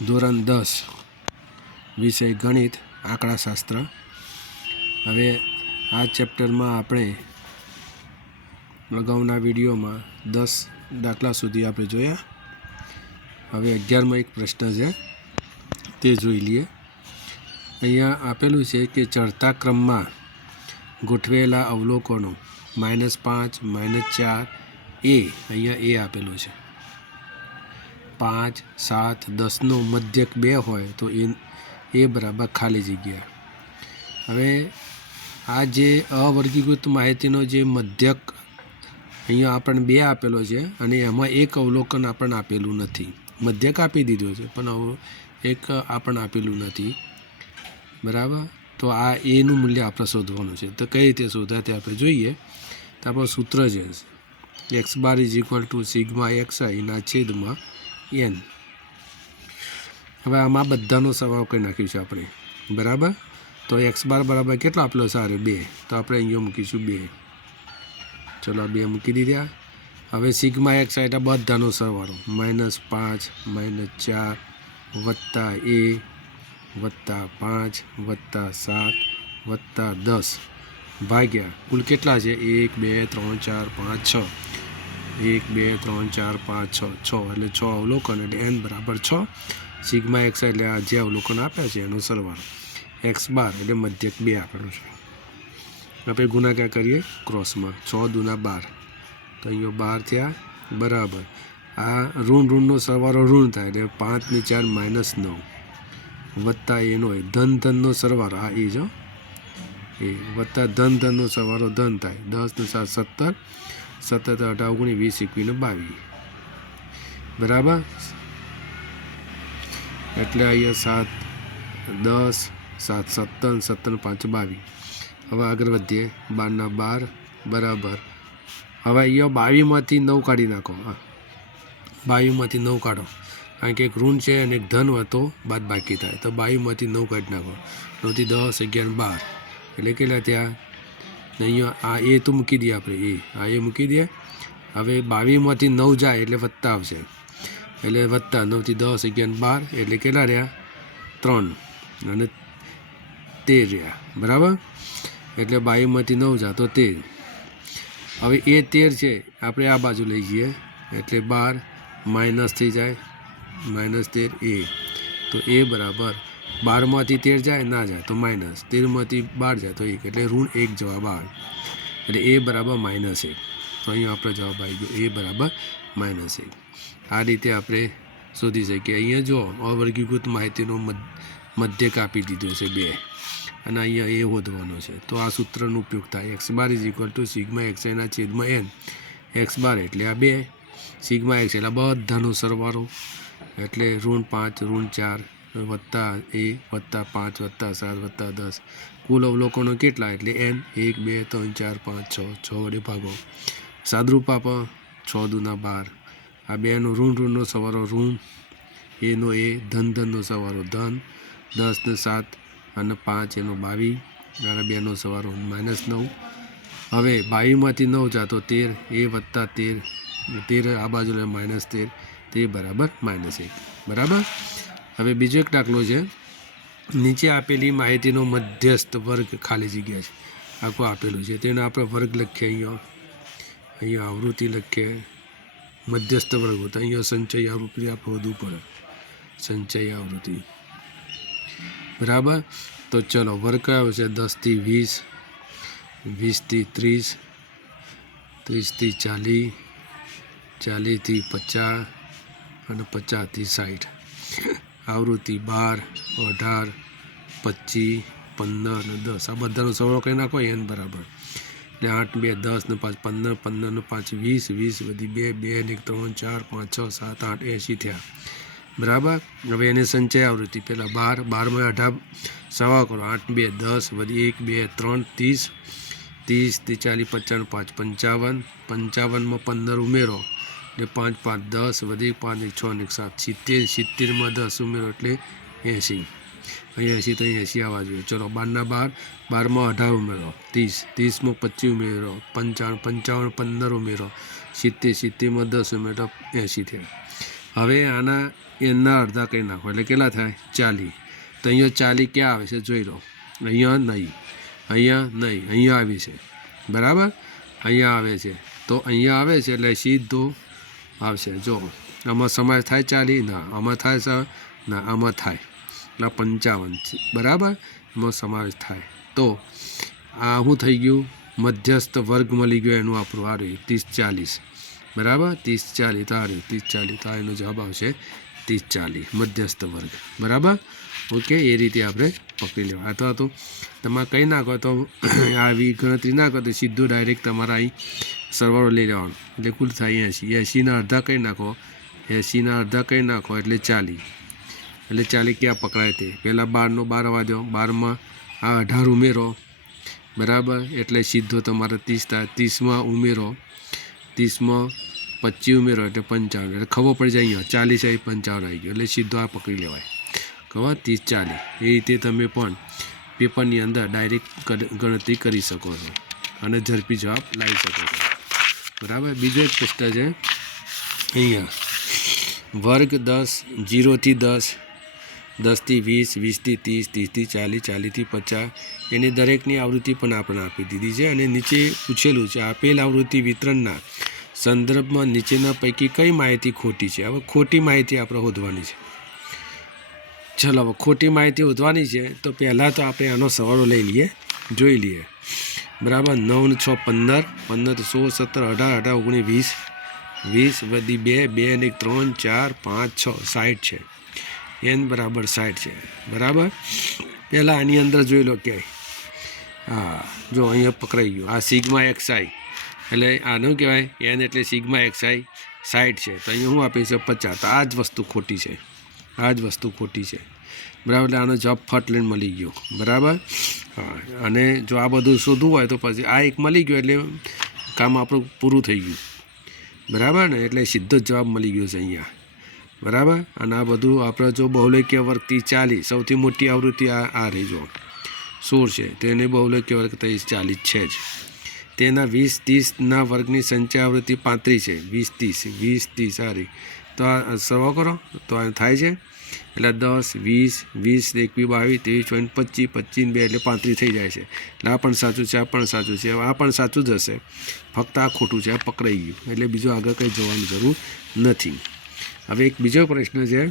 ધોરણ 10 વિષય ગણિત આંકડાશાસ્ત્ર। હવે આ ચેપ્ટરમાં આપણે અગાઉના વિડીયોમાં 10 દાખલા સુધી આપણે જોયા। હવે 11માં એક પ્રશ્ન છે તે જોઈ લઈએ। અહીંયા આપેલું છે કે ચડતા ક્રમમાં ગોઠવેલા અવલોકનો -5 -4 એ અહીંયા એ આપેલું છે। 5 7 10નો મધ્યક 2 હોય તો એ બરાબર ખાલી જગ્યા। હવે આ જે અવર્ગીકૃત માહિતીનો જે મધ્યક અહીંયા આપણને 2 આપેલો છે અને એમાં એક અવલોકન આપણને આપેલું નથી। મધ્યક આપી દીધો છે પણ એક આપણને આપેલું નથી, બરાબર। તો આ એનું મૂલ્ય આપણે શોધવાનું છે। તો કઈ રીતે શોધાય તે આપણે જોઈએ। તો આપણું સૂત્ર છે x બાર = σ(xi)/n। હવે આમાં બધાનો સરવાળો કરી નાખીશું આપણે, બરાબર। તો x બાર બરાબર કેટલો આપેલો સારે 2, તો આપણે અહીંયા મૂકીશું 2। ચલો 2 મૂકી દીધા। હવે σxi એટલે બધાનો સરવાળો -5 -4 વત્તા a વત્તા 5 વત્તા 7 વત્તા 10 ભાગ્યા કુલ કેટલા છે 1 2 3 4 5 6 1 2 3 4 5 6 એટલે 6 અવલોકન એટલે n બરાબર 6। σxi એટલે આ જે અવલોકન આપ્યા છે એનો સરવાળો। x બાર એટલે મધ્યક 2 આપેલું છે। આપણે ગુણાકાર કરીએ ક્રોસમાં 6 દૂના 12, તો અહીંયા 12 થયા બરાબર। આ ઋણનો સરવાળો ઋણ થાય એટલે 5 ને 4 -9 વત્તા એનો ધનનો સરવાળો આ એ જો એ વત્તા ધનનો સરવાળો ધન થાય 10 ને 7 17 17 18 19 20 21 22, બરાબર। એટલે અહીંયા 7 10 7 17 17 5 22। હવે આગળ વધીએ 12 ના 12 બરાબર। હવે અહીંયા 22માંથી 9 કાઢી નાખો। 22માંથી 9 કાઢો, કારણ કે એક ઋણ છે અને એક ધન હતો બાદ બાકી થાય, તો 22માંથી 9 કાઢી નાખો। 9 થી 10 11 12 એટલે કેટલા થયા? અહીંયા આ એ તો મૂકી દઈએ આપણે, એ મૂકી દઈએ। હવે 22માંથી 9 જાય એટલે વત્તા આવશે, એટલે વત્તા 9 થી 10 11 12 એટલે કેટલા રહ્યા? 3 અને 13 રહ્યા, બરાબર। એટલે 22માંથી 9 જાય તો 13। હવે એ 13 છે આપણે આ બાજુ લઈ જઈએ એટલે 12 માઇનસ થઈ જાય -13 એ, તો એ બરાબર 12માંથી 13 જાય ના જાય તો માઇનસ, 13માંથી 12 જાય તો 1 એટલે ઋણ 1 જવાબ આવે, એટલે એ બરાબર -1। તો અહીંયા આપણો જવાબ આવી ગયો એ બરાબર -1। આ રીતે આપણે શોધી શકીએ। અહીંયા જો અવર્ગીકૃત માહિતીનો મધ્યક આપી દીધો છે 2 અને અહીંયા એ શોધવાનો છે, તો આ સૂત્રનો ઉપયોગ થાય। x બાર = σxi/n। x બાર એટલે આ 2, σx એટલે બધાનો સરવાળો એટલે -5 -4 વત્તા a વત્તા 5 વત્તા 7 વત્તા 10 કુલ અવલોકનો કેટલા એટલે n 1 2 3 4 5 6 વડે ભાગો। સાદરૂપ આપો 6 દૂના 12, આ 2નો ઋણનો સરવાળો ઋણ, એનો એ ધનનો સરવાળો ધન, 10 ને 7 અને 5 એનો 22 અને 2નો સરવાળો -9। હવે 22માંથી 9 જાય તો 13 એ વત્તા 13 આ બાજુ -13 તે બરાબર -1, બરાબર। હવે બીજો એક દાખલો છે। નીચે આપેલી માહિતીનો મધ્યસ્થ વર્ગ ખાલી જગ્યા છે આખું આપેલું છે, તેનો આપણે વર્ગ લખીએ। અહીંયા આવૃત્તિ લખીએ, મધ્યસ્થ વર્ગ તો અહીંયા સંચય આવૃત્તિ આપણે વધવું પડે, સંચય આવૃત્તિ, બરાબર। તો ચલો વર્ગ કયો છે 10 થી 20 20 થી 30 30 થી 40 40 થી 50 અને 50 થી 60। આવૃત્તિ 12 18 25 15 અને 10 આ બધાનો સરવાળો કરી નાખો n બરાબર, એટલે 8 2 10 ને 5 15 15 ને 5 20 20 વધી 2 2 ને 3 4 5 6 7 8 80 થયા, બરાબર। હવે એને સંચય આવૃત્તિ પહેલાં 12 12માં 18 સવા કરો, 8 2 10 વધી 1 2 3 30 30 થી 40 50 5 55 55માં 15 ઉમેરો એટલે 5 5 10 વધી 5 6 ને 7 70 70માં 10 ઉમેરો એટલે 80, અહીંયા 80 તો 80 આવવા જોઈએ। ચલો 12 ના 12 12માં 18 ઉમેરો 30 30માં 25 ઉમેરો 55 55 15 ઉમેરો 70 70માં 10 ઉમેરો 80 થયા। હવે આના એના અડધા કરી નાખો એટલે કેટલા થાય 40. તો અહીંયા 40 ક્યાં આવે છે જોઈ લો. અહીંયા નહીં, અહીંયા નહીં, અહીંયા આવી છે બરાબર, અહીંયા આવે છે. તો અહીંયા આવે છે એટલે સીધો આવશે. જો આમાં સમાવેશ થાય 40, ના આમાં થાય છે, ના આમાં થાય એટલે 55 બરાબર, એમાં સમાવેશ થાય. તો આ શું થઈ ગયું, મધ્યસ્થ વર્ગ મળી ગયો એનું આપણું આ રહ્યું 30 40 બરાબર. 30 40 તો આ રહ્યું 30 40, તો એનો જવાબ આવશે 30 40 મધ્યસ્થ વર્ગ બરાબર. ઓકે, એ રીતે આપણે પકડી લેવા. અથવા તો તમારે કંઈ નાખો તો આવી ગણતરી ના કરો તો સીધું ડાયરેક્ટ તમારા અહીં સરવાળો લઈ લેવાનો એટલે કુલ થાય 80. 80ના અડધા કંઈ નાખો, 80ના અડધા કંઈ નાખો એટલે 40. એટલે 40 ક્યાં પકડાય તે પહેલાં 12નો 12 આવવા દો, 12માં આ 18 ઉમેરો બરાબર, એટલે સીધો તમારે 30 થાય. 30માં ઉમેરો, 30માં 25 ઉમેરો એટલે 55, એટલે ખબર પડી જાય અહીંયા 40 આવી 55 આવી ગયો એટલે સીધો આ પકડી લેવાય. ખબર 30 40 એ રીતે તમે પણ પેપરની અંદર ડાયરેક્ટ ગણતરી કરી શકો છો અને ઝડપી જવાબ લાવી શકો છો બરાબર. બીજો એક પ્રશ્ન છે અહીંયા, વર્ગ 10, 0 થી 10, 10 થી 20, 20 થી 30, 30 થી 40, 40 થી 50 એની દરેકની આવૃત્તિ પણ આપણે આપી દીધી છે. અને નીચે પૂછેલું છે આપેલ આવૃત્તિ વિતરણના સંદર્ભમાં નીચેના પૈકી કઈ માહિતી ખોટી છે. હવે ખોટી માહિતી આપણે શોધવાની છે. ચલો હવે ખોટી માહિતી શોધવાની છે તો પહેલાં તો આપણે આનો સરવાળો લઈ લઈએ, જોઈ લઈએ બરાબર. 9 ને 6 15, 15 તો 16 17 18 18 19 20, 20 વધી 2, 2 ને 3 4 5 6 60 છે. n બરાબર 60 છે બરાબર. પહેલાં આની અંદર જોઈ લો કે હા જો અહીંયા પકડાઈ ગયું આ સિગ્મા xi એટલે આનું કહેવાય n એટલે સિગ્મા xi 60 છે. તો અહીંયા હું આપીશ 50. તો આ જ વસ્તુ ખોટી છે, આ જ વસ્તુ ખોટી છે બરાબર. એટલે આનો જવાબ ફટ લઈને મળી ગયો બરાબર. હા, અને જો આ બધું શોધવું હોય તો પછી આ એક મળી ગયો એટલે કામ આપણું પૂરું થઈ ગયું બરાબર ને. એટલે સીધો જ જવાબ મળી ગયો છે અહીંયા બરાબર. અને આ બધું આપણે જો બહુલકીય વર્ગથી 40 સૌથી મોટી આવૃત્તિ આ રહી જો 16 છે, તેને બહુલકીય વર્ગ 40 છે જ. તેના 20 30ના વર્ગની સંચય આવૃત્તિ 35 છે. 20 30 આ રહી. તો આ સરવાળો કરો તો આ થાય છે એટલે 10 20 20 21 22 23 25 25 2 એટલે 35 થઈ જાય છે. એટલે આ પણ સાચું છે, આ પણ સાચું છે, આ પણ સાચું જ હશે, ફક્ત આ ખોટું છે, આ પકડાઈ ગયું એટલે બીજું આગળ કંઈ જોવાની જરૂર નથી. હવે એક બીજો પ્રશ્ન છે,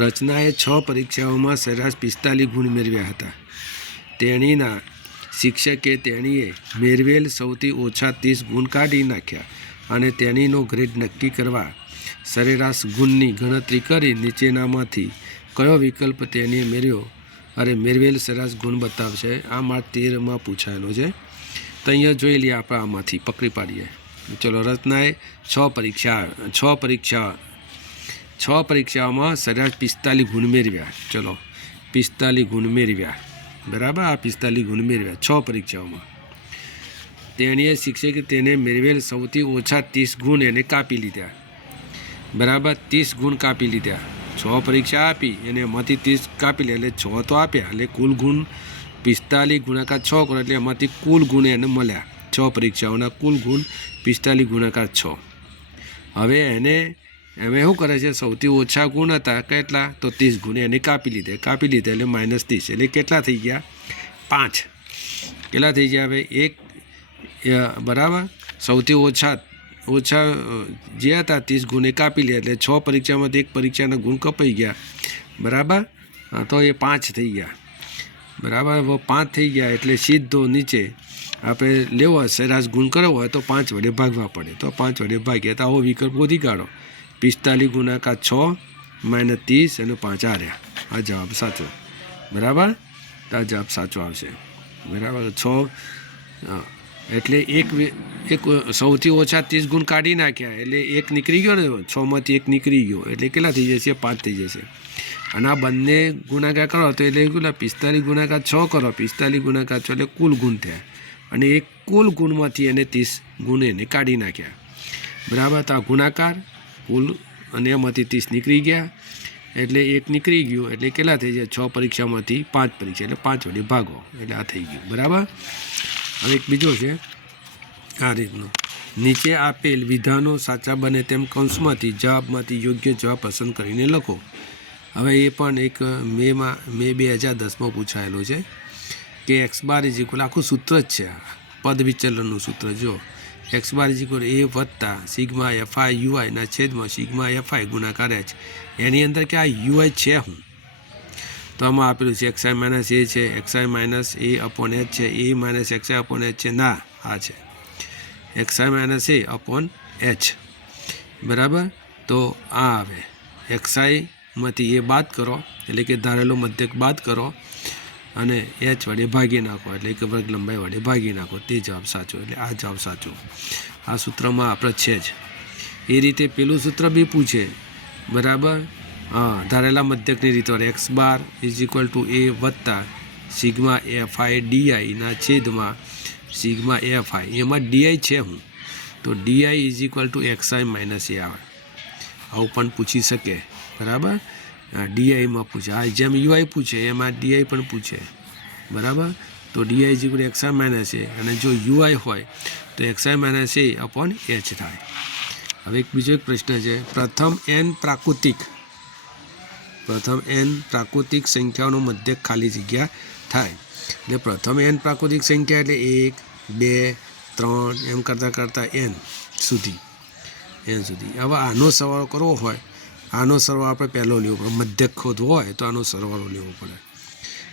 રચનાએ 6 પરીક્ષાઓમાં સરેરાશ 45 ગુણ મેળવ્યા હતા. તેણીના શિક્ષકે તેણીએ મેળવેલ સૌથી ઓછા 30 ગુણ કાઢી નાખ્યા અને તેણીનો ગ્રેડ નક્કી કરવા સરેરાશ ગુણની ગણતરી કરી નીચેનામાંથી કયો વિકલ્પ તેણીએ મેળવેલ સરેરાશ ગુણ બતાવશે. આ માર્ક 13માં પૂછાયેલો છે. તો અહીંયા જોઈ લઈએ આપણે આમાંથી પકડી પાડીએ. ચલો, રચનાએ 6 પરીક્ષાઓમાં સરેરાશ 45 ગુણ મેળવ્યા. ચલો 45 ગુણ મેળવ્યા બરાબર. આ 45 ગુણ મેળવ્યા 6 પરીક્ષાઓમાં. તેણીએ શિક્ષકે તેને મેળવેલ સૌથી ઓછા 30 ગુણ એને કાપી લીધા બરાબર. 30 ગુણ કાપી લીધા. 6 પરીક્ષા આપી એને એમાંથી 30 કાપી લે એટલે 6 તો આપ્યા એટલે કુલ ગુણ 45 ગુણાકાર 6 કરો એટલે એમાંથી કુલ ગુણ એને મળ્યા. 6 પરીક્ષાઓના કુલ ગુણ 45 ગુણાકાર 6. હવે એને શું કરે છે, સૌથી ઓછા ગુણ હતા કેટલા તો 30 ગુણ એને કાપી લીધા એટલે -30 એટલે કેટલા થઈ ગયા 5. કેટલા થઈ ગયા હવે 1 બરાબર. સૌથી ઓછા જે હતા 30 ગુણ એ કાપી લે એટલે 6 પરીક્ષામાંથી 1 પરીક્ષાના ગુણ કપાઈ ગયા બરાબર. તો એ 5 થઈ ગયા બરાબર. હવે 5 થઈ ગયા એટલે સીધો નીચે આપણે લેવો હોય સરેરાશ ગુણ કરવો હોય તો 5 વડે ભાગવા પડે. તો 5 વડે ભાગ્યા તો આવો વિકલ્પ ગોતી કાઢો. 45 ગુણાકાર 6 -30 અને 5 આ રહ્યા. આ જવાબ સાચો બરાબર. આ જવાબ સાચો આવશે બરાબર. 6 એટલે એક સૌથી ઓછા 30 ગુણ કાઢી નાખ્યા એટલે 1 નીકળી ગયો ને, 6માંથી 1 નીકળી ગયો એટલે કેટલા થઈ જશે 5 થઈ જશે. અને આ બંને ગુણાકાર કરો તો એટલે કેટલા 45 ગુણાકાર 6 કરો, 45 ગુણાકાર 6 એટલે કુલ ગુણ થયા અને એક કુલ ગુણમાંથી એને 30 ગુણ એને કાઢી નાખ્યા બરાબર. તો આ ગુણાકાર કુલ અને એમાંથી 30 નીકળી ગયા એટલે 1 નીકળી ગયું એટલે કેટલા થઈ જાય 6 પરીક્ષામાંથી 5 પરીક્ષા એટલે 5 વડે ભાગો એટલે આ થઈ ગયું બરાબર. હવે એક બીજો છે આ રીતનો નીચે આપેલ વિધાનો સાચા બને તેમ કૌંસમાંથી જવાબમાંથી યોગ્ય જવાબ પસંદ કરીને લખો. હવે એ પણ એક મે 2010માં પૂછાયેલું છે કે એક્સ બાર ઇઝ ઇક્વલ, આખું સૂત્ર જ છે, પદ વિચલનનું સૂત્ર. જો એક્સ બાર ઇઝ ઇક્વલ એ વત્તા સિગ્મા એફઆઈ યુઆઈના છેદમાં સિગ્મા એફઆઈ ગુણાકાર એચ. એની અંદર કે આ યુઆઈ છે હું, તો આમાં આપેલું છે એક્સઆઈ માઇનસ એ છે, XI minus a upon H છે, એ માઇનસ એક્સઆઈ અપોન એચ છે. ના, આ છે XI minus a upon H, બરાબર. તો આ આવે એક્સઆઈમાંથી એ બાદ કરો, એટલે કે ધારેલો મધ્યક બાદ કરો અને એચ વડે ભાગી નાખો, એટલે કે વર્ગ લંબાઈ વડે ભાગી નાખો, તે જવાબ સાચો. એટલે આ જવાબ સાચો. આ સૂત્રમાં આપણે છે જ. એ રીતે પેલું સૂત્ર બી પૂછે, બરાબર. હા, ધારેલા મધ્યકની રીત વડે x bar is equal to a વત્તા સિગ્મા એફઆઈ ડીઆઈના છેદમાં સિગ્મા એફઆઈ, એમાં ડીઆઈ છે હું, તો d i is equal to x i minus a આવે. આવું પણ પૂછી શકે, બરાબર. ડીઆઈમાં પૂછે, આ જેમ યુઆઈ પૂછે એમાં ડીઆઈ પણ પૂછે, બરાબર. તો d i is equal x i minus a, અને જો યુઆઈ હોય તો x i minus a upon h થાય. હવે એક બીજો એક પ્રશ્ન છે, પ્રથમ n પ્રાકૃતિક સંખ્યાઓનો મધ્યક ખાલી જગ્યા થાય. એટલે પ્રથમ n પ્રાકૃતિક સંખ્યા એટલે 1 2 3 એમ કરતાં n સુધી. હવે આનો સરવાળો કરવો હોય, આનો સરવાળો આપણે પહેલો લેવો પડે. મધ્યક ખોદવો હોય તો આનો સરવાળો લેવો પડે,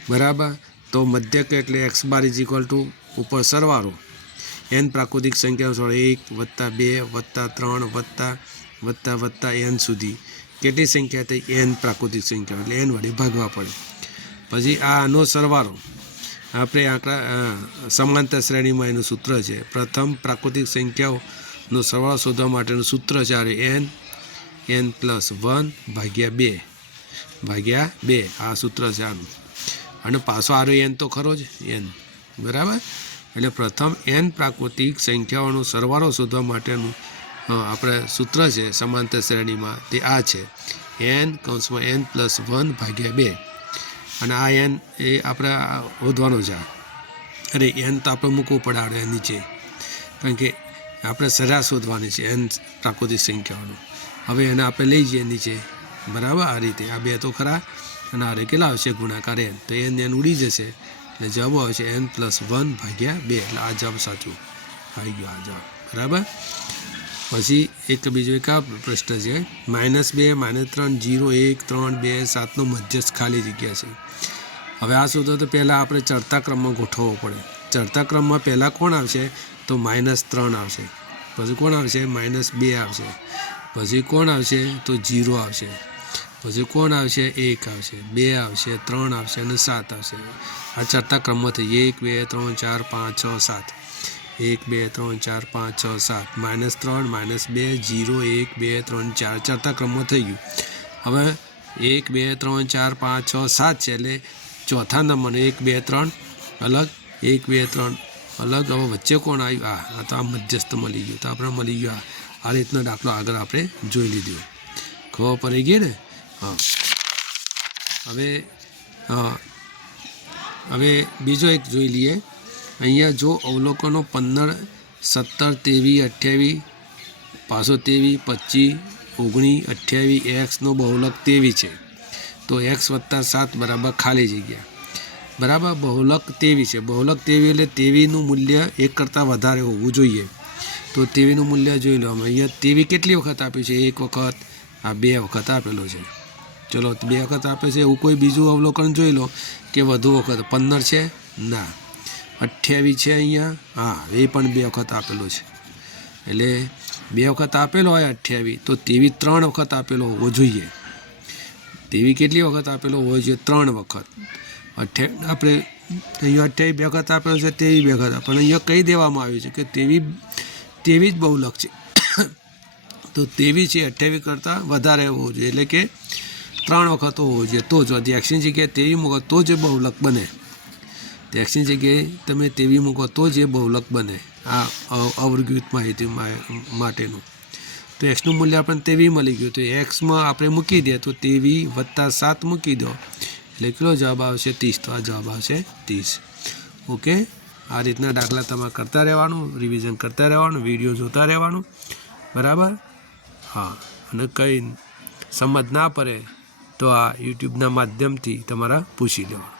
બરાબર. તો મધ્યક એટલે x bar is equal two ઉપર સરવાળો n પ્રાકૃતિક સંખ્યાનો 1 વત્તા 2 વત્તા 3 વત્તા n સુધી. કેટલી સંખ્યા થઈ? n પ્રાકૃતિક સંખ્યા, એટલે n વડે ભાગવા પડે. પછી આનો સરવાળો આપણે આંકડા સમાંતર શ્રેણીમાં એનું સૂત્ર છે. પ્રથમ પ્રાકૃતિક સંખ્યાઓનો સરવાળો શોધવા માટેનું સૂત્ર છે n + 1 ભાગ્યા 2. આ સૂત્ર છે આનું. અને પાછો n તો ખરો જ n, બરાબર. એટલે પ્રથમ n પ્રાકૃતિક સંખ્યાઓનો સરવાળો શોધવા માટેનું આપણે સૂત્ર છે સમાંતર શ્રેણીમાં, તે આ છે n + 1 ભાગ્યા 2. અને આ n એ આપણે શોધવાનો છે. અરે n તો આપણે મૂકવું પડે આપણે નીચે, કારણ કે આપણે સરેરાશ શોધવાની છે n પ્રાકૃતિક સંખ્યાઓનો. હવે એને આપણે લઈ જઈએ નીચે, બરાબર. આ રીતે આ બે તો ખરા, અને આ કેટલા આવશે ગુણાકાર n, તો n ઉડી જશે, એટલે જવાબ આવશે n + 1 ભાગ્યા 2. એટલે આ જવાબ સાચું આવી ગયો, આ જવાબ, બરાબર. પછી એક બીજો એક આ પ્રશ્ન છે, -2 -3 0 1 3 2 7નો મધ્યસ્થ ખાલી જગ્યા છે. હવે આ શોધો તો પહેલાં આપણે ચડતા ક્રમમાં ગોઠવવો પડે. ચડતા ક્રમમાં પહેલાં કોણ આવશે? તો -3 આવશે. પછી કોણ આવશે? -2 આવશે. પછી કોણ આવશે? તો 0 આવશે. પછી કોણ આવશે? 1 આવશે, 2 આવશે, 3 આવશે અને 7 આવશે. આ ચડતા ક્રમમાં થઈ 1 2 3 4 5 6 7, 1 2 3 4 5 6 7, -3 -2 0 1 2 3 4 ચડતા ક્રમમાં થઈ ગયું. હવે 1 2 3 4 5 6 7 છે, એટલે ચોથા નંબરનો 1 2 3 અલગ, 1 2 3 અલગ. હવે વચ્ચે કોણ આવ્યું? આ તો આ મધ્યસ્થ મળી ગયું. તો આપણે મળી ગયું આ રીતનો દાખલો આગળ આપણે જોઈ લીધો. ખબર પડી ગઈ ને? હા. હવે બીજો એક જોઈ લઈએ. અહીંયા જો અવલોકનો 15 17 23 28 પાછો 23 25 19 28 એક્સનો બહુલક 23 છે, તો x + 7 બરાબર ખાલી જગ્યા, બરાબર. બહુલક 23 છે. બહુલક 23 એટલે 23નું મૂલ્ય 1 કરતાં વધારે હોવું જોઈએ. તો 23નું મૂલ્ય જોઈ લો. અહીંયા 23 કેટલી વખત આપ્યું છે? 1 વખત, આ 2 વખત આપેલો છે. ચલો, 2 વખત આપે છે. એવું કોઈ બીજું અવલોકન જોઈ લો કે વધુ વખત. 15 છે? ના. 28 છે અહીંયા? હા, એ પણ 2 વખત આપેલો છે. એટલે 2 વખત આપેલો હોય 28, તો 23 3 વખત આપેલો હોવો જોઈએ. 23 કેટલી વખત આપેલો હોવો જોઈએ? 3 વખત. 28 આપણે અહીંયા 28 2 વખત આપેલો છે, 23 2 વખત. પણ અહીંયા કહી દેવામાં આવ્યું છે કે 23 જ બહુલક છે. તો 23 છે 28 કરતાં વધારે હોવું જોઈએ, એટલે કે 3 વખત હોવો જોઈએ. તો જ એક્સની જગ્યાએ 23 મૂકો તો જ બહુલક બને. એક્સની જગ્યાએ તમે 23 મૂકો તો જ એ બહુલક બને. આ અવર્ગીત માહિતી માટેનું. તો એક્સનું મૂલ્ય આપણને 23 મળી ગયું. તો એક્સમાં આપણે મૂકી દઈએ તો 23 + 7 મૂકી દો, એટલે કેટલો જવાબ આવશે? 30. તો આ જવાબ આવશે 30. ઓકે. આ રીતના દાખલા તમારે કરતા રહેવાનું, રિવિઝન કરતા રહેવાનું, વિડીયો જોતા રહેવાનું, બરાબર. હા, અને કંઈ સમજ ના પડે તો આ યુટ્યુબના માધ્યમથી તમારા પૂછી લેવાનું.